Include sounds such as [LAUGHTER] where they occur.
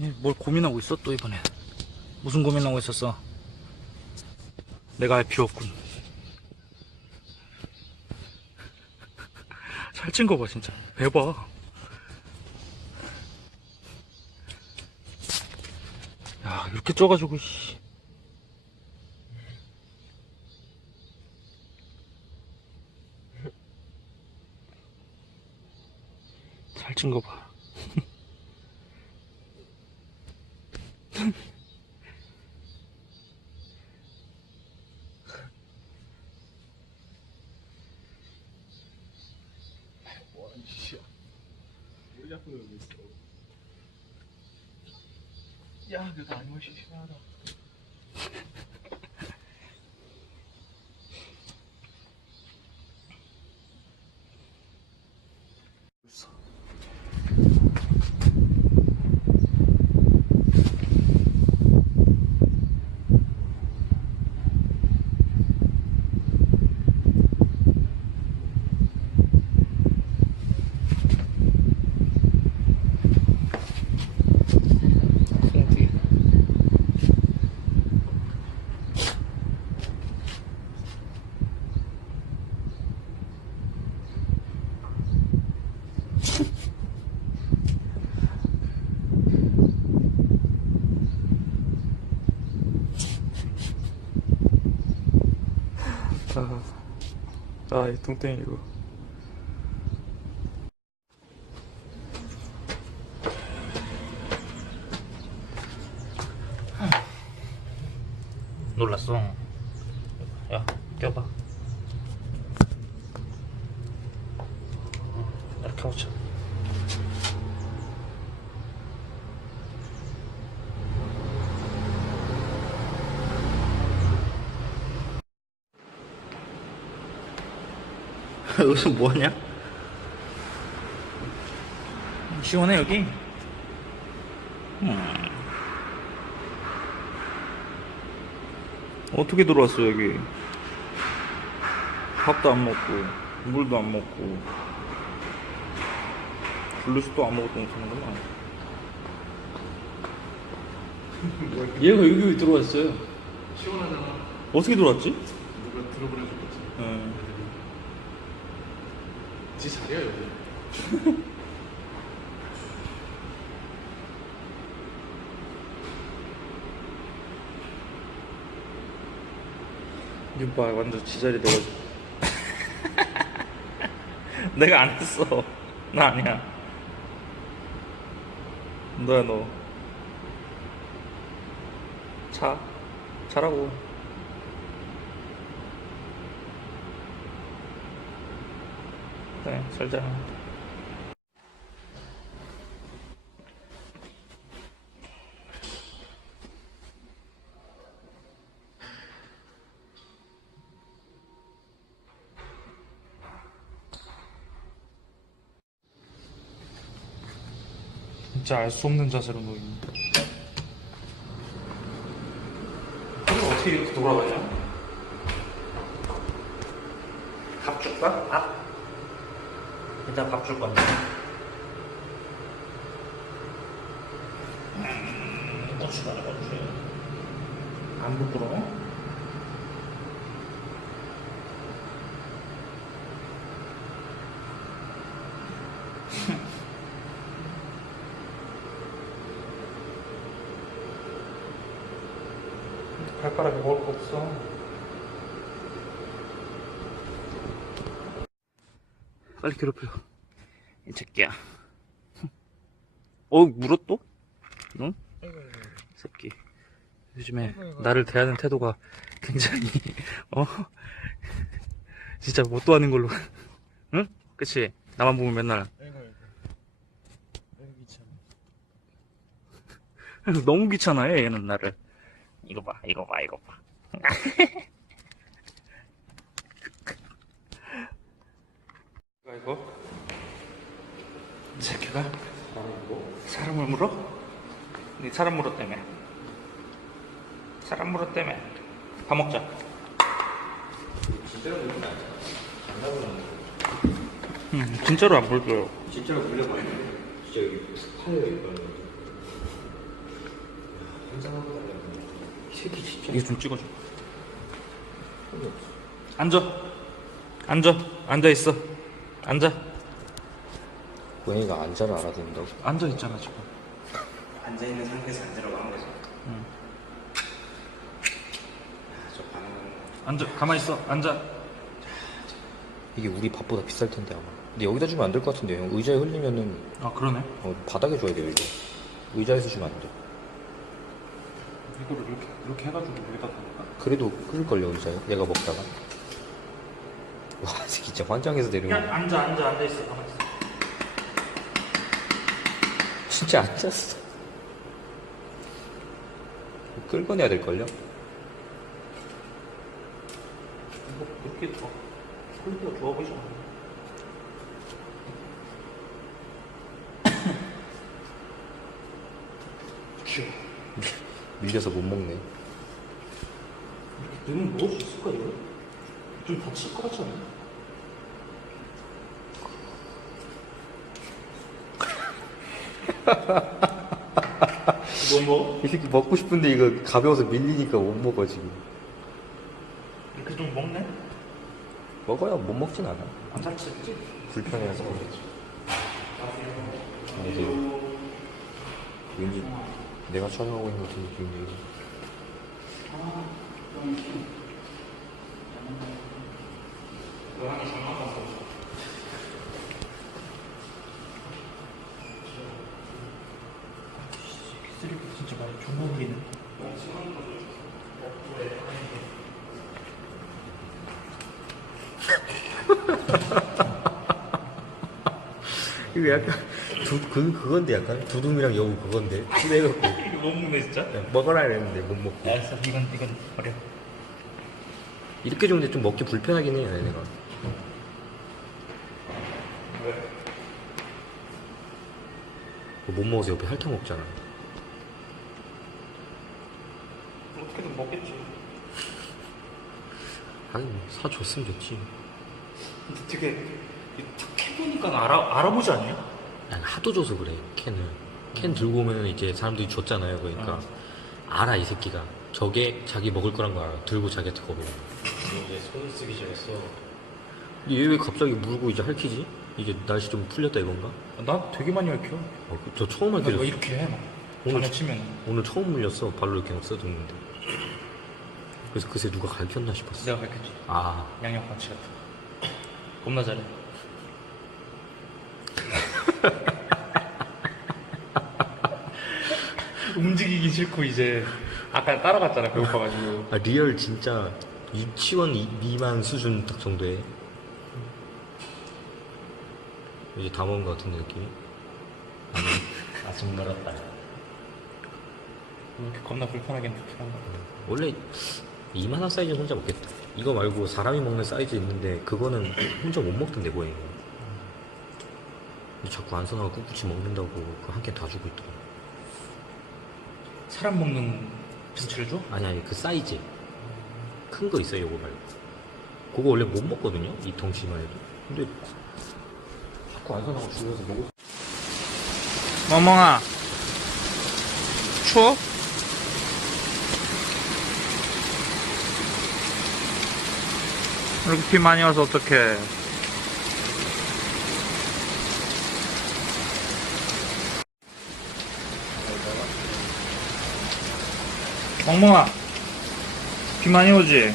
얘뭘 고민하고 있어 또 이번에? 무슨 고민하고 있었어? 내가 알 필요 없군. 살찐 거 봐 진짜. 배봐 야 이렇게 쪄가지고 씨. 살찐 거 봐. 뭐하는 짓이야? 왜 자꾸 놀고 있어? 야, 그거 아니면 심심하다. 꽁띠. 아, 아, 이 뚱땡이 이거. 놀랐어. 야, 껴봐. 이렇게 하자. [LAUGHS] 여기서 뭐하냐? 시원해 여기. 음. 어떻게 들어왔어 여기? 밥도 안 먹고 물도 안 먹고 블루스도 안 먹었던 사람구나. [LAUGHS] 얘가 여기 왜 들어왔어요? 시원하잖아. 어떻게 들어왔지? 누가 들어보내줬겠지. 어. 지 자리야, 여기. [LAUGHS] 이봐 완전 지자리 돼가지고 [LAUGHS] 내가 안 했어. [LAUGHS] 나 아니야. 너야 너. 차? 차라고 그래 살자 진짜 알 수 없는 자세로 놓이네 이거 어떻게 이렇게 돌아가냐? 밥 줄까? 밥? 일단 밥 줄 건데 음, 고추다 고추 안 부끄러워? [LAUGHS] 발가락에 먹을 거 없어. 빨리 괴롭혀. 이 새끼야. 어, 물었또? 응? 새끼. 요즘에 나를 대하는 태도가 굉장히, [LAUGHS] 어? 진짜 못도 하는 걸로. [LAUGHS] 응? 그치? 나만 보면 맨날. [LAUGHS] 너무 귀찮아해, 얘는 나를. 이거 봐, 이거 봐, 이거 봐. 이거, 이거? 이 새끼가 사람을 물어? 네 사람 물었다며. 사람 물었다며. 밥 먹자. 응, 진짜로 안 물어요. 진짜로 물려봐야 돼. 진짜 여기 파여 있거든. 이 새끼 진짜. 이거 좀 찍어줘. 앉아. 앉아. 앉아 있어. 앉아. 고양이가 앉아를 알아듣는다고? 앉아 있잖아 지금. 앉아 있는 상태에서 앉으라고 한 거죠. 응. 저 반응은 앉아. 가만 있어. 앉아. 이게 우리 밥보다 비쌀 텐데 아마. 근데 여기다 주면 안 될 것 같은데 형 의자에 흘리면은 아 그러네. 어, 바닥에 줘야 돼요 이거. 의자에서 주면 안 돼. 이거를 이렇게 이렇게 해가지고 여기다 놓을까? 그래도 끓을걸요 의자에. 내가 먹다가. 와 진짜 환장해서 내려오네. 그냥 앉아 앉아 앉아 있어. 가만 있어. 진짜 앉았어. 끌어내야 될걸요? 그렇게 더 퀄리티가 좋아 보이지 않아. 귀여워. [LAUGHS] 밀려서 못 먹네. 이렇게 넣으면 먹을 수 있을까 이거? 좀 다칠 것 같지 않아? [LAUGHS] 뭐 먹어? 이 새끼 먹고 싶은데 이거 가벼워서 밀리니까 못 먹어 지금. 이렇게 좀 먹네? 먹어야 못 먹진 않아. 안 다치겠지? 불편해서. 근데 지금 왠지 내가 촬영하고 있는 것 같은 느낌이 쓰레기 진짜 많이 종목이네. [LAUGHS] 이거 약간 두, 그, 그건데 약간 두둠이랑 여우 그건데? 친해갖고. [LAUGHS] 이거 못 먹네 진짜? 먹어라 이랬는데 못 먹고. 알았어 이건 이건 버려. 이렇게 좋은데 좀 먹기 불편하긴 해요 얘네가. 못 먹어서 옆에 핥아 먹잖아. 어떻게든 먹겠지. 아니 뭐 사줬으면 됐지 근데 되게 탁 해보니까 알아 알아보지 않냐? 아니, 하도 줘서 그래 캔을 캔 들고 오면 이제 사람들이 줬잖아요 그러니까 어. 알아 이 새끼가 저게 자기 먹을 거란 거 알아 들고 자기한테 나 이제 손을 쓰기 싫었어 얘왜 갑자기 물고 이제 핥히지? 이제 날씨 좀 풀렸다 이건가? 나 되게 많이 얽혀. 어, 그- 저 처음 나뭐 이렇게 해. 막. 오늘 전에 치면 오늘 처음 물렸어 발로 이렇게 막 써뒀는데 그래서 그새 누가 가르쳤나 싶었어 내가 가르쳤지. 아 양력 반치 같은 거. 겁나 잘해. [LAUGHS] 움직이기 싫고 이제 아까 따라갔잖아 배고파가지고. 아, 리얼 진짜 유치원 이- 미만 수준 딱 정도에? 이제 다 먹은 것 같은 느낌이? [LAUGHS] 아직 멀었다. 이렇게 겁나 불편하긴 불편한 거 원래 이만한 사이즈 혼자 먹겠다. 이거 말고 사람이 먹는 사이즈 있는데 그거는 [CLEARS THROAT] 혼자 못 먹던데 고양이가 근데 자꾸 안선아가 꿋꿋이 먹는다고 그한캔다 주고 있더라 사람 먹는 빈치를 줘? 아니 아니 그 사이즈. 큰 거 있어요 요거 말고. 그거 원래 못 먹거든요 이 덩치만 해도. 근데 자꾸 안선아가 줄여서 먹어. 멍멍아. 추워? 이렇게 비 많이 와서 어떡해 멍멍아 비 많이 오지?